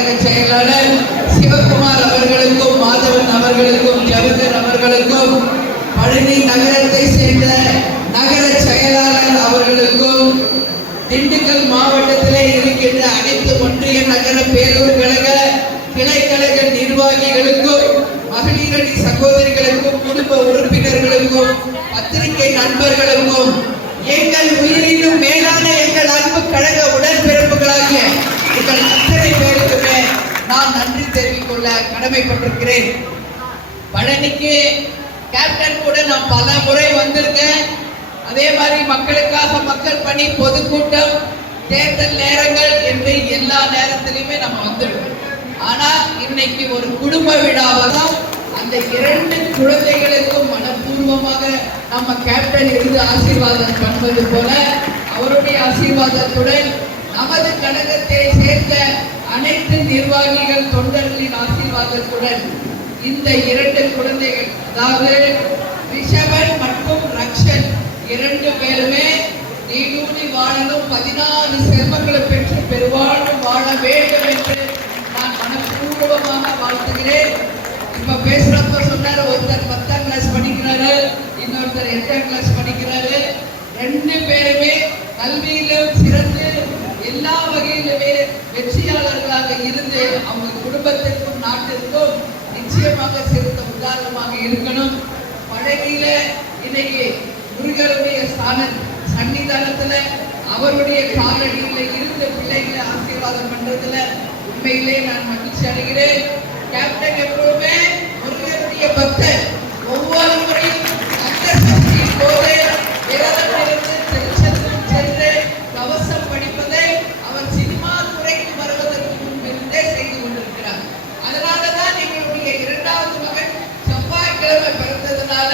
கழக செயலாளர் சிவகுமார் அவர்களுக்கும், மாதவன் அவர்களுக்கும், ஜவஹர் அவர்களுக்கும், பழனி நகரத்தை சேர்ந்த நகர செயலாளர் அவர்களுக்கும், திண்டுக்கல் மாவட்டத்திலே இருக்கின்ற அனைத்து ஒன்றிய நகர பேரூர் கழக கிளைக்கழக நிர்வாகிகளுக்கும், மகளிரணி சகோதரிகளுக்கும், குடும்ப உறுப்பினர்களுக்கும், பத்திரிகை நண்பர்களுக்கும், எங்கள் உயிரினும் மேலான எங்கள் அன்பு கழக உடன்பிறப்புகளாகிய எங்கள் அத்தனை பேருக்குமே நான் நன்றி தெரிவித்துள்ள கடமைப்பட்டிருக்கிறேன். பழனிக்கு கேப்டன் கூட நான் பல முறை வந்திருக்கேன். அதே மாதிரி மக்களுக்காக மக்கள் பணி, பொதுக்கூட்டம், தேர்தல் நேரங்கள் என்று எல்லா நேரத்திலையுமே நம்ம வந்துருக்கோம். ஆனா இன்னைக்கு ஒரு குடும்ப விழாவதான் அந்த 2 குழந்தைகளுக்கும் மனப்பூர்வமாக நம்ம கேப்டன் இருந்து ஆசீர்வாதம் பண்ணுவது போல அவருடைய ஆசீர்வாதத்துடன் நமது கழகத்தை சேர்ந்த அனைத்து நிர்வாகிகள், தொண்டர்களின் ஆசீர்வாதத்துடன் இந்த 2 குழந்தைகள், அதாவது ரிஷபன் மற்றும் ரக்ஷன் 2 பேருமே நீடூழி வாழணும், 14 செல்வங்களை பெற்று பெருவாழ்வும் வாழ வேண்டும் என்று நான் மனப்பூர்வமாக வாழ்த்துகிறேன். இப்ப பேசுறப்ப சொன்னாரு, ஒருத்தர் 10ஆம் கிளாஸ் படிக்கிறாரு, இன்னொருத்தர் 8ஆம் கிளாஸ் படிக்கிறாரு. 2 பேருமே கல்வியிலும் சிறந்து எல்லா வகையிலுமே வெற்றியாளர்களாக இருந்து அவங்க குடும்பத்திற்கும் நாட்டிற்கும் நிச்சயமாக சிறந்த உதாரணமாக இருக்கணும். பழனியில இன்னைக்கு முருகருடைய சன்னிதானத்துல அவருடைய காலடியில இருந்த பிள்ளைகளை ஆசீர்வாதம் பண்றதுல உண்மையிலே நான் மகிழ்ச்சி அடைகிறேன். கேப்டன் எப்பவுமே முருகருடைய பக்தர். ஒவ்வொரு முறையும் சங்கசக்தியின் போது விரதமிருந்து திருச்செந்தூர் சென்று கவசம் படிப்பதை அவர் சினிமா துறைக்கு வருவதற்கு முன்பிருந்தே செய்து கொண்டிருக்கிறார். அதனாலதான் எங்களுடைய 2வது மகன் செவ்வாய்க்கிழமை பிறந்ததுனால